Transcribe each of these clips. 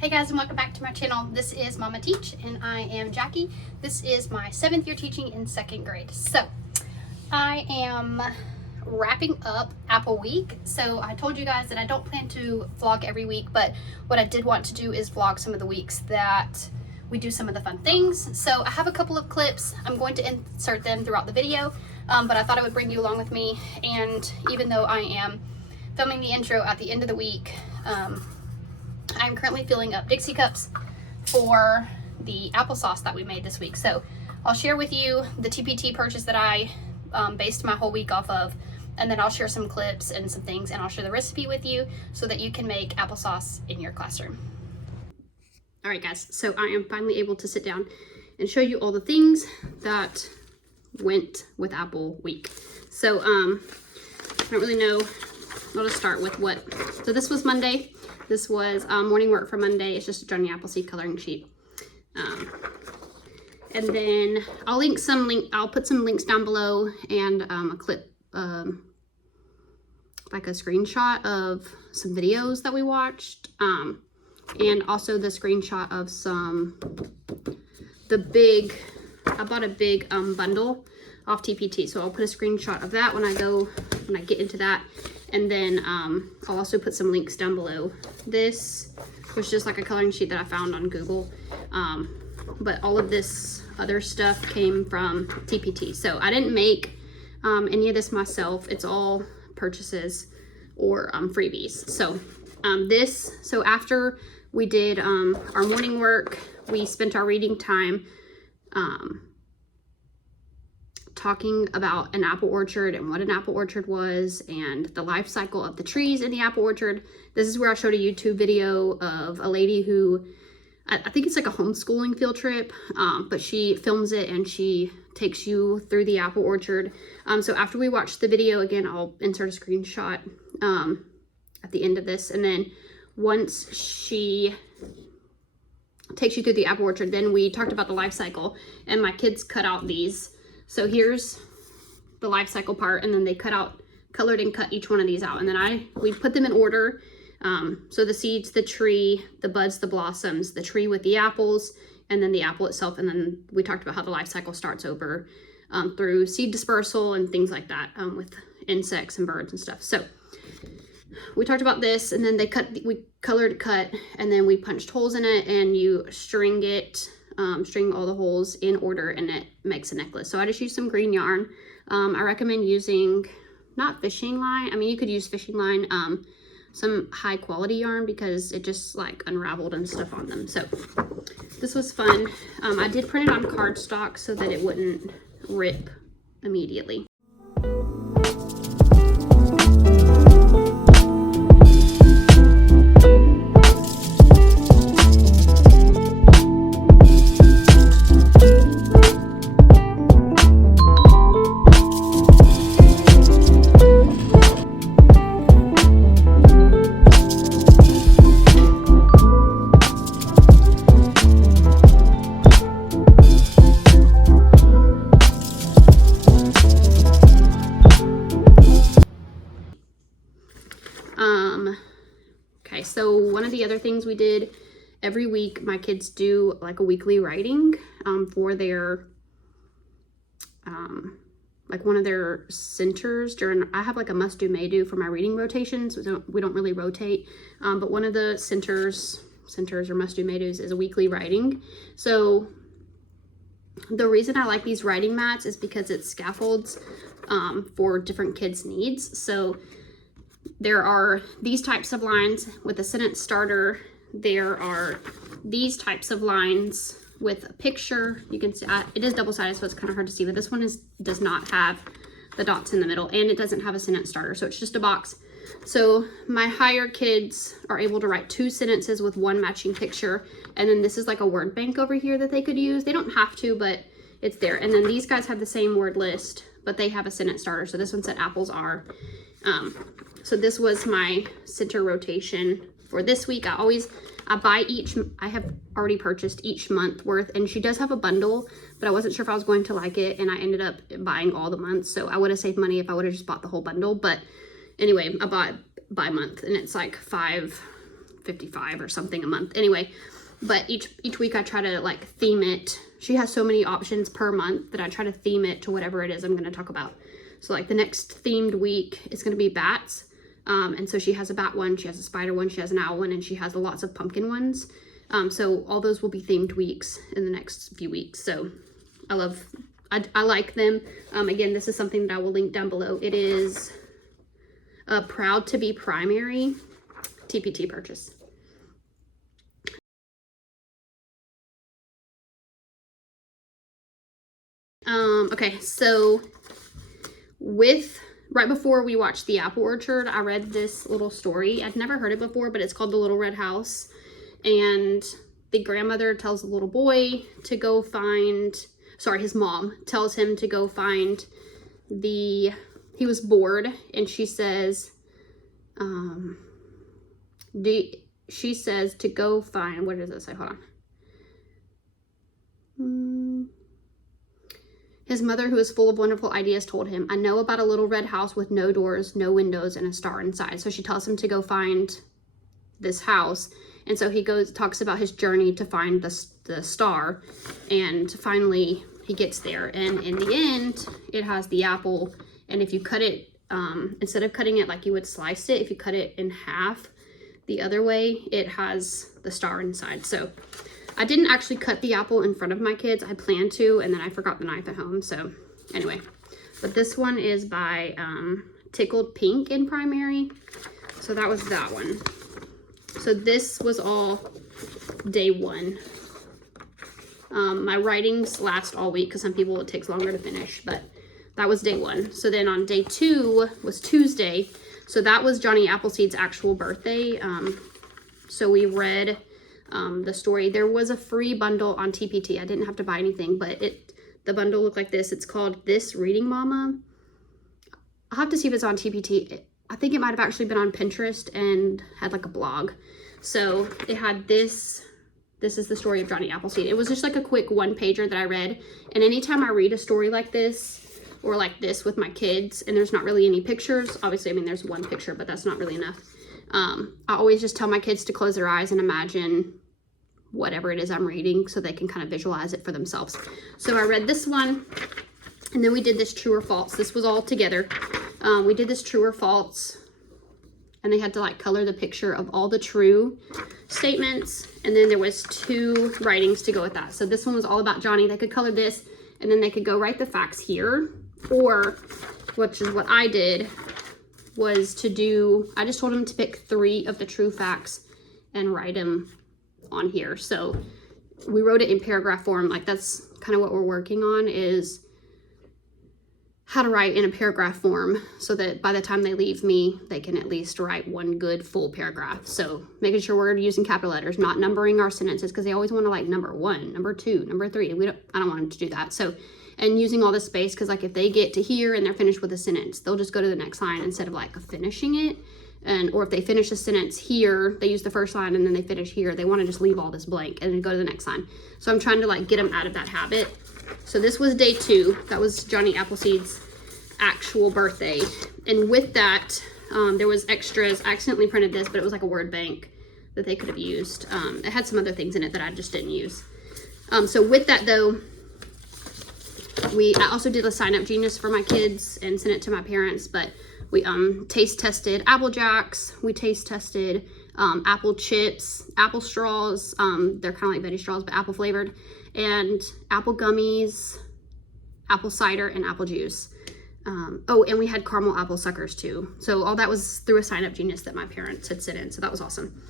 Hey guys, and welcome back to my channel. This is Mama Teach and I am Jackie. This is my 7th year teaching in 2nd grade. So I am wrapping up Apple Week. So I told you guys that I don't plan to vlog every week, but what I did want to do is vlog some of the weeks that we do some of the fun things. So I have a couple of clips. I'm going to insert them throughout the video, but I thought I would bring you along with me. And even though I am filming the intro at the end of the week, I'm currently filling up Dixie cups for the applesauce that we made this week. So I'll share with you the TPT purchase that I based my whole week off of, and then I'll share some clips and some things, and I'll share the recipe with you so that you can make applesauce in your classroom. All right guys, so I am finally able to sit down and show you all the things that went with Apple Week. So I don't really know how to start with what. So this was Monday. This was morning work for Monday. It's just a Johnny Appleseed coloring sheet. And then I'll put some links down below and a clip, like a screenshot of some videos that we watched. And also the screenshot of I bought a big bundle off TPT. So I'll put a screenshot of that when I get into that. And then I'll also put some links down below. This was just like a coloring sheet that I found on Google. But all of this other stuff came from TPT. So I didn't make any of this myself. It's all purchases or freebies. So so after we did our morning work, we spent our reading time talking about an apple orchard and what an apple orchard was and the life cycle of the trees in the apple orchard. This is where I showed a YouTube video of a lady who, I think it's like a homeschooling field trip, but she films it and she takes you through the apple orchard. So after we watched the video, again, I'll insert a screenshot at the end of this. And then once she takes you through the apple orchard, then we talked about the life cycle, and my kids cut out these. So here's the life cycle part, and then they colored and cut each one of these out. And then we put them in order. So the seeds, the tree, the buds, the blossoms, the tree with the apples, and then the apple itself. And then we talked about how the life cycle starts over through seed dispersal and things like that with insects and birds and stuff. So we talked about this, and then we colored, cut, and then we punched holes in it, and you string it. String all the holes in order, and it makes a necklace. So I just used some green yarn. I recommend using not fishing line. I mean, you could use fishing line, some high quality yarn, because it just like unraveled and stuff on them. So this was fun. I did print it on cardstock so that it wouldn't rip immediately. Okay, so one of the other things we did every week, my kids do like a weekly writing for their, like one of their centers I have like a must do, may do for my reading rotations. We don't really rotate, but one of the centers or must do, may do's is a weekly writing. So the reason I like these writing mats is because it scaffolds for different kids' needs. So there are these types of lines with a sentence starter. There are these types of lines with a picture. You can see it is double-sided, so it's kind of hard to see, but this one does not have the dots in the middle, and it doesn't have a sentence starter, so it's just a box. So my higher kids are able to write 2 sentences with 1 matching picture, and then this is like a word bank over here that they could use. They don't have to, but it's there. And then these guys have the same word list, but they have a sentence starter. So this one said apples are. So this was my center rotation for this week. I have already purchased each month worth, and she does have a bundle, but I wasn't sure if I was going to like it, and I ended up buying all the months. So I would have saved money if I would have just bought the whole bundle. But anyway, I bought by month, and it's like $5.50 $55 or something a month. Anyway, but each week I try to like theme it. She has so many options per month that I try to theme it to whatever it is I'm going to talk about. So like the next themed week is going to be bats. And so she has a bat one, she has a spider one, she has an owl one, and she has lots of pumpkin ones. So all those will be themed weeks in the next few weeks. So I like them. Again, this is something that I will link down below. It is a Proud to Be Primary TPT purchase. Okay, so right before we watched The Apple Orchard, I read this little story. I'd never heard it before, but it's called The Little Red House. And the grandmother tells the little boy to go find, his mom tells him to go find he was bored, and she says, she says to go find, what does it say? Hold on. His mother, who is full of wonderful ideas, told him, I know about a little red house with no doors, no windows, and a star inside. So she tells him to go find this house. And so he talks about his journey to find the star. And finally, he gets there. And in the end, it has the apple. And if you cut it, instead of cutting it like you would slice it, if you cut it in half the other way, it has the star inside. So I didn't actually cut the apple in front of my kids. I planned to, and then I forgot the knife at home. So anyway, but this one is by Tickled Pink in Primary. So that was that one. So this was all day one. My writings last all week because some people it takes longer to finish, but that was day one. So then on day two was Tuesday. So that was Johnny Appleseed's actual birthday. So we read the story. There was a free bundle on TPT. I didn't have to buy anything, but the bundle looked like this. It's called This Reading Mama. I'll have to see if it's on TPT. I think it might have actually been on Pinterest and had like a blog. So it had this is the story of Johnny Appleseed. It was just like a quick one-pager that I read. And anytime I read a story like this or like this with my kids and there's not really any pictures, obviously, I mean, there's one picture, but that's not really enough. I always just tell my kids to close their eyes and imagine whatever it is I'm reading so they can kind of visualize it for themselves. So I read this one, and then we did this true or false. This was all together. We did this true or false, and they had to like color the picture of all the true statements, and then there was 2 writings to go with that. So this one was all about Johnny. They could color this, and then they could go write the facts here, or, which is what I did, was to do, I just told him to pick 3 of the true facts and write them on here. So we wrote it in paragraph form. Like that's kind of what we're working on, is how to write in a paragraph form so that by the time they leave me, they can at least write one good full paragraph. So making sure we're using capital letters, not numbering our sentences, because they always want to like number 1, number 2, number 3. I don't want them to do that. So, and using all the space, because like if they get to here and they're finished with a sentence, they'll just go to the next line instead of like finishing it. Or if they finish a sentence here, they use the first line and then they finish here, they want to just leave all this blank and then go to the next line. So I'm trying to like get them out of that habit. So this was day 2. That was Johnny Appleseed's actual birthday. And with that, there was extras. I accidentally printed this, but it was like a word bank that they could have used. It had some other things in it that I just didn't use. So with that though, I also did a sign up Genius for my kids and sent it to my parents, but we taste tested Apple Jacks, we taste tested apple chips, apple straws, they're kind of like Betty straws, but apple flavored, and apple gummies, apple cider, and apple juice. Oh, and we had caramel apple suckers too. So all that was through a sign up Genius that my parents had sent in, so that was awesome.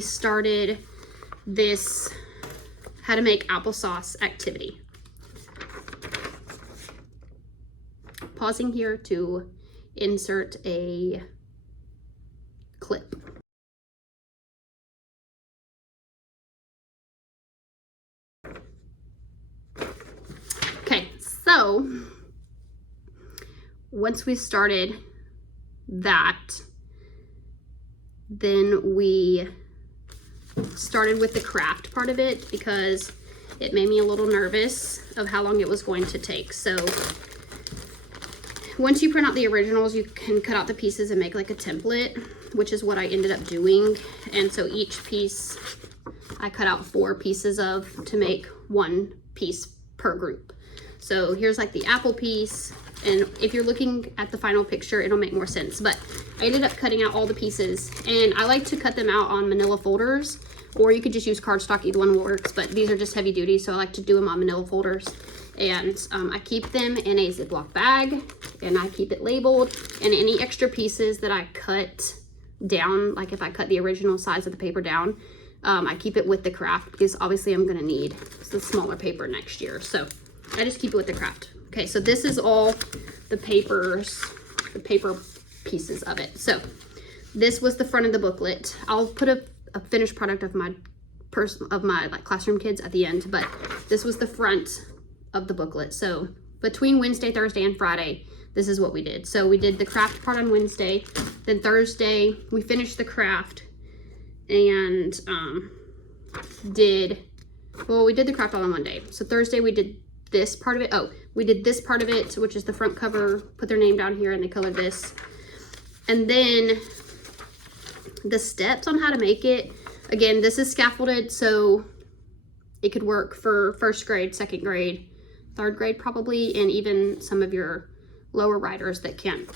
we started this how to make applesauce activity. Pausing here to insert a clip. Okay, so once we started that, then we started with the craft part of it because it made me a little nervous of how long it was going to take. So once you print out the originals, you can cut out the pieces and make like a template, which is what I ended up doing. And so each piece I cut out 4 pieces of to make 1 piece per group. So here's like the apple piece, and if you're looking at the final picture, it'll make more sense. But I ended up cutting out all the pieces, and I like to cut them out on manila folders, or you could just use cardstock, either one works, but these are just heavy duty, so I like to do them on manila folders. And I keep them in a Ziploc bag, and I keep it labeled, and any extra pieces that I cut down, like if I cut the original size of the paper down, I keep it with the craft because obviously I'm gonna need the smaller paper next year. So I just keep it with the craft. Okay, so this is all the papers, the paper pieces of it. So this was the front of the booklet. I'll put a finished product of my like classroom kids at the end, but this was the front of the booklet. So between Wednesday, Thursday, and Friday, this is what we did. So we did the craft part on Wednesday, then Thursday we finished the craft and we did the craft all on one day. So Thursday we did this part of it. Oh, we did this part of it, which is the front cover, put their name down here and they colored this. And then the steps on how to make it, again, this is scaffolded, so it could work for 1st grade, 2nd grade, 3rd grade probably, and even some of your lower writers that can't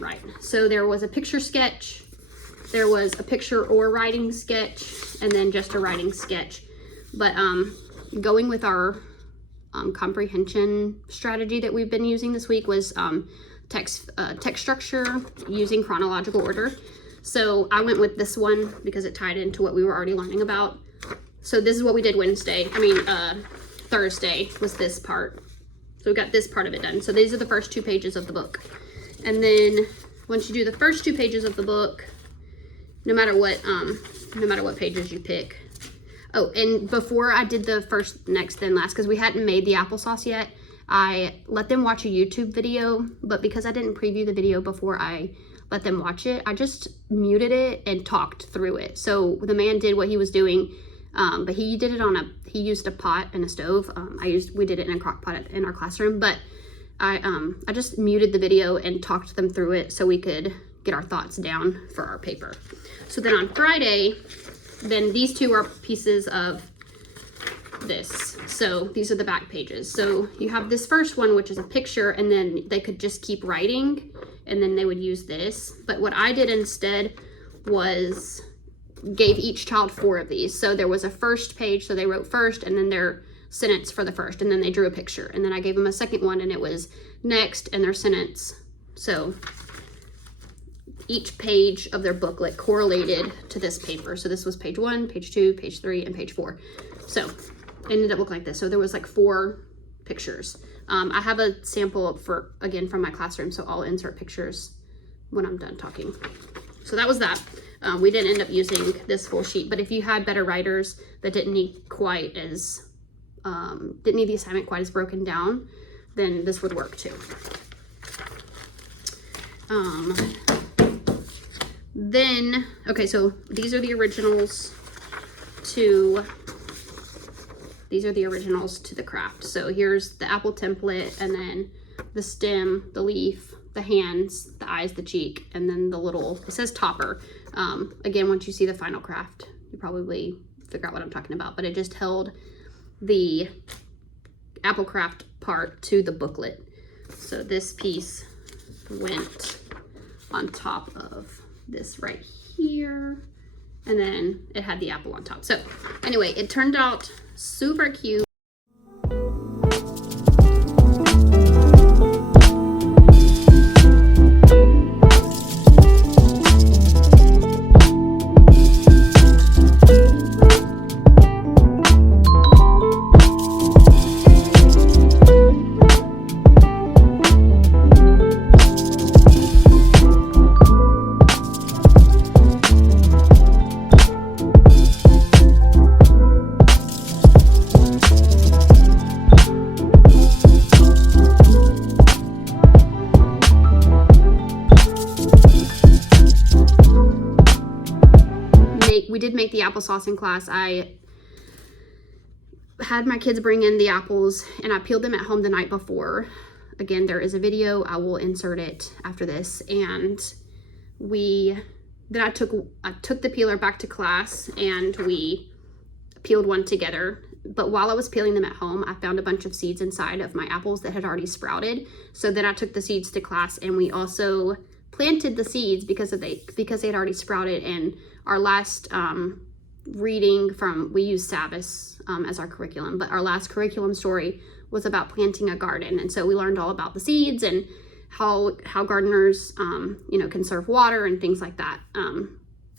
write. So there was a picture sketch, there was a picture or writing sketch, and then just a writing sketch. But going with our comprehension strategy that we've been using this week was text structure using chronological order. So I went with this one because it tied into what we were already learning about. So this is what we did Thursday was this part. So we got this part of it done. So these are the first 2 pages of the book. And then once you do the first 2 pages of the book, no matter what pages you pick. Oh, and before I did the first, next, then last, because we hadn't made the applesauce yet, I let them watch a YouTube video, but because I didn't preview the video before I let them watch it, I just muted it and talked through it. So the man did what he was doing, but he did it he used a pot and a stove. We did it in a crock pot in our classroom, but I just muted the video and talked them through it so we could get our thoughts down for our paper. So then on Friday, then these 2 are pieces of this. So these are the back pages. So you have this first one, which is a picture, and then they could just keep writing and then they would use this. But what I did instead was gave each child 4 of these. So there was a first page, so they wrote first, and then their sentence for the first, and then they drew a picture. And then I gave them a second one, and it was next and their sentence. So each page of their booklet correlated to this paper. So this was page 1, page 2, page 3, and page 4. So it ended up looking like this. So there was like 4 pictures. I have a sample again from my classroom, so I'll insert pictures when I'm done talking. So that was that. We didn't end up using this full sheet, but if you had better writers that didn't need the assignment quite as broken down, then this would work too. Then, okay, so these are the originals to the craft. So here's the apple template, and then the stem, the leaf, the hands, the eyes, the cheek, and then the little, it says topper. Again, once you see the final craft, you probably figure out what I'm talking about, but it just held the apple craft part to the booklet. So this piece went on top of this right here, and then it had the apple on top. So anyway, it turned out super cute. we did make the applesauce in class. I had my kids bring in the apples and I peeled them at home the night before. Again, there is a video, I will insert it after this. And I took the peeler back to class and we peeled one together. But while I was peeling them at home, I found a bunch of seeds inside of my apples that had already sprouted. So then I took the seeds to class and we also planted the seeds because they had already sprouted. And our last reading we use Savas as our curriculum, but our last curriculum story was about planting a garden. And so we learned all about the seeds and how gardeners, conserve water and things like that.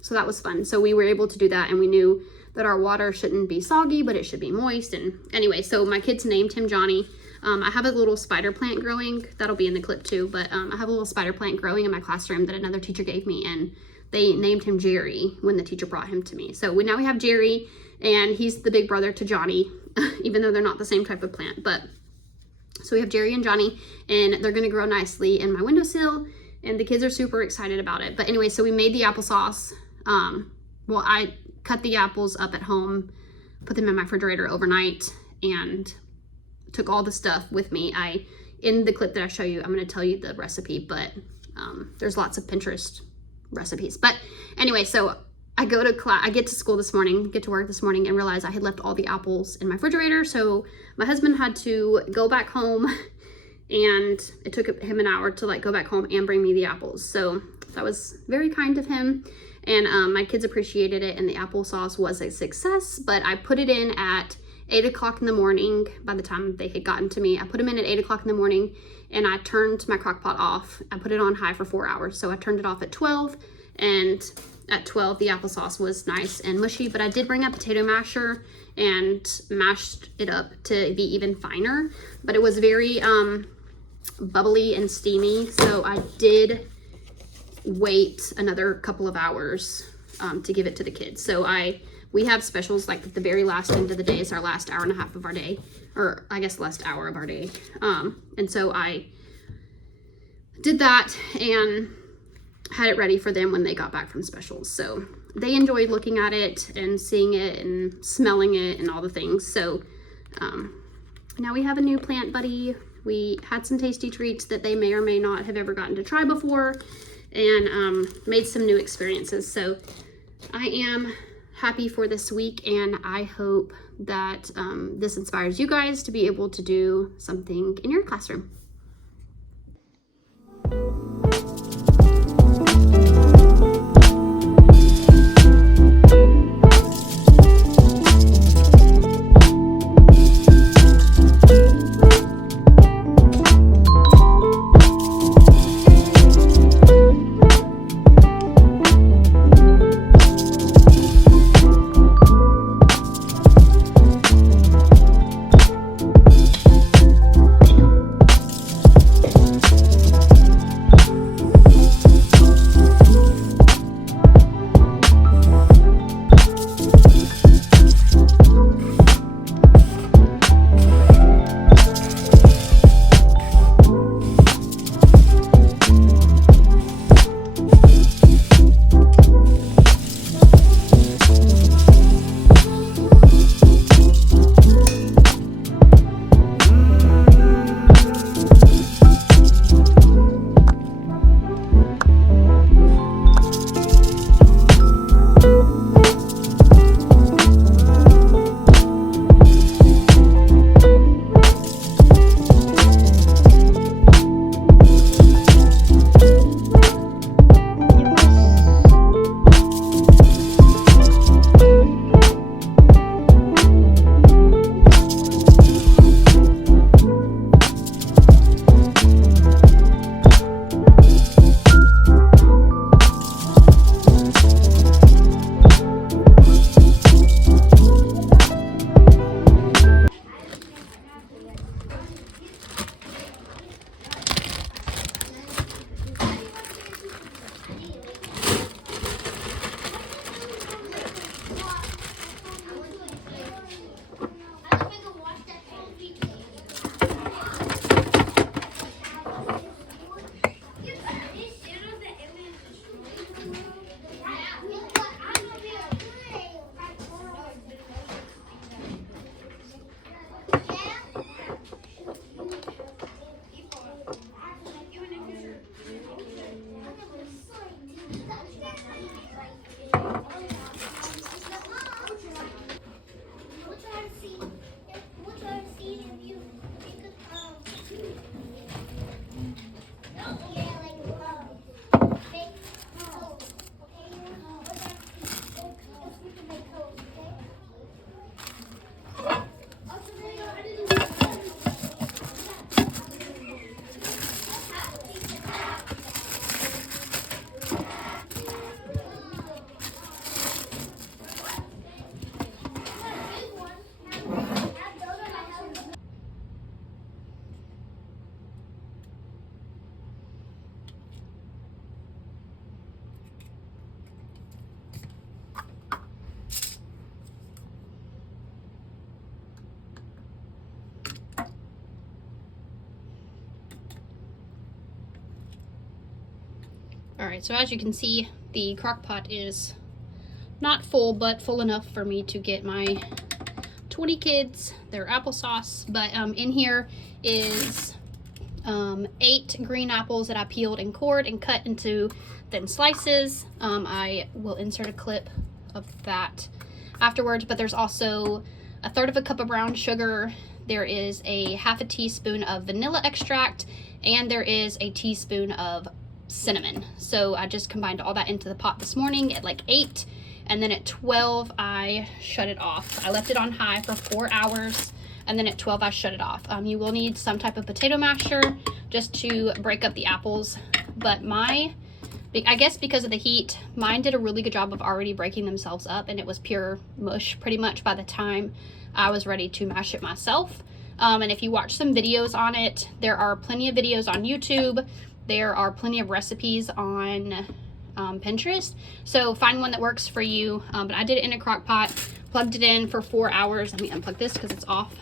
So that was fun. So we were able to do that, and we knew that our water shouldn't be soggy, but it should be moist. And anyway, so my kids named him Johnny. I have a little spider plant growing. That'll be in the clip too, but I have a little spider plant growing in my classroom that another teacher gave me, and they named him Jerry when the teacher brought him to me. So now we have Jerry, and he's the big brother to Johnny, even though they're not the same type of plant. But so we have Jerry and Johnny, and they're gonna grow nicely in my windowsill, and the kids are super excited about it. But anyway, so we made the applesauce. I cut the apples up at home, put them in my refrigerator overnight, and took all the stuff with me. In the clip that I show you, I'm gonna tell you the recipe, but there's lots of Pinterest recipes. But anyway, so I go to class, I get to work this morning, and realize I had left all the apples in my refrigerator. So my husband had to go back home, and it took him an hour to go back home and bring me the apples. So that was very kind of him. And my kids appreciated it, and the applesauce was a success. But I put it in at 8 o'clock in the morning. By the time they had gotten to me, I put them in at 8 o'clock in the morning, and I turned my crock pot off. I put it on high for 4 hours. So I turned it off at 12, and at 12 the applesauce was nice and mushy. But I did bring a potato masher and mashed it up to be even finer. But it was very bubbly and steamy. So I did wait another couple of hours to give it to the kids. So we have specials at the very last end of the day. It's our last hour and a half of our day, or I guess last hour of our day. And so I did that and had it ready for them when they got back from specials. So they enjoyed looking at it and seeing it and smelling it and all the things. So now we have a new plant buddy. We had some tasty treats that they may or may not have ever gotten to try before, and made some new experiences. So I am happy for this week, and I hope that this inspires you guys to be able to do something in your classroom. All right, so as you can see, the crock pot is not full, but full enough for me to get my 20 kids their applesauce. But in here is 8 green apples that I peeled and cored and cut into thin slices. I will insert a clip of that afterwards, but there's also 1/3 cup of brown sugar. There is a 1/2 teaspoon of vanilla extract, and there is a teaspoon of cinnamon. So I just combined all that into the pot this morning at like 8, and then at 12 I shut it off. I left it on high for 4 hours, and then at 12 I shut it off. You will need some type of potato masher just to break up the apples, but I guess because of the heat, mine did a really good job of already breaking themselves up, and it was pure mush pretty much by the time I was ready to mash it myself. And if you watch some videos on it, there are plenty of videos on YouTube. There are plenty of recipes on Pinterest. So find one that works for you. But I did it in a crock pot, plugged it in for 4 hours. Let me unplug this because it's off.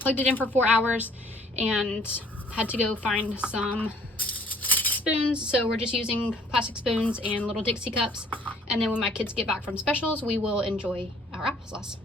Plugged it in for 4 hours and had to go find some spoons. So we're just using plastic spoons and little Dixie cups. And then when my kids get back from specials, we will enjoy our applesauce.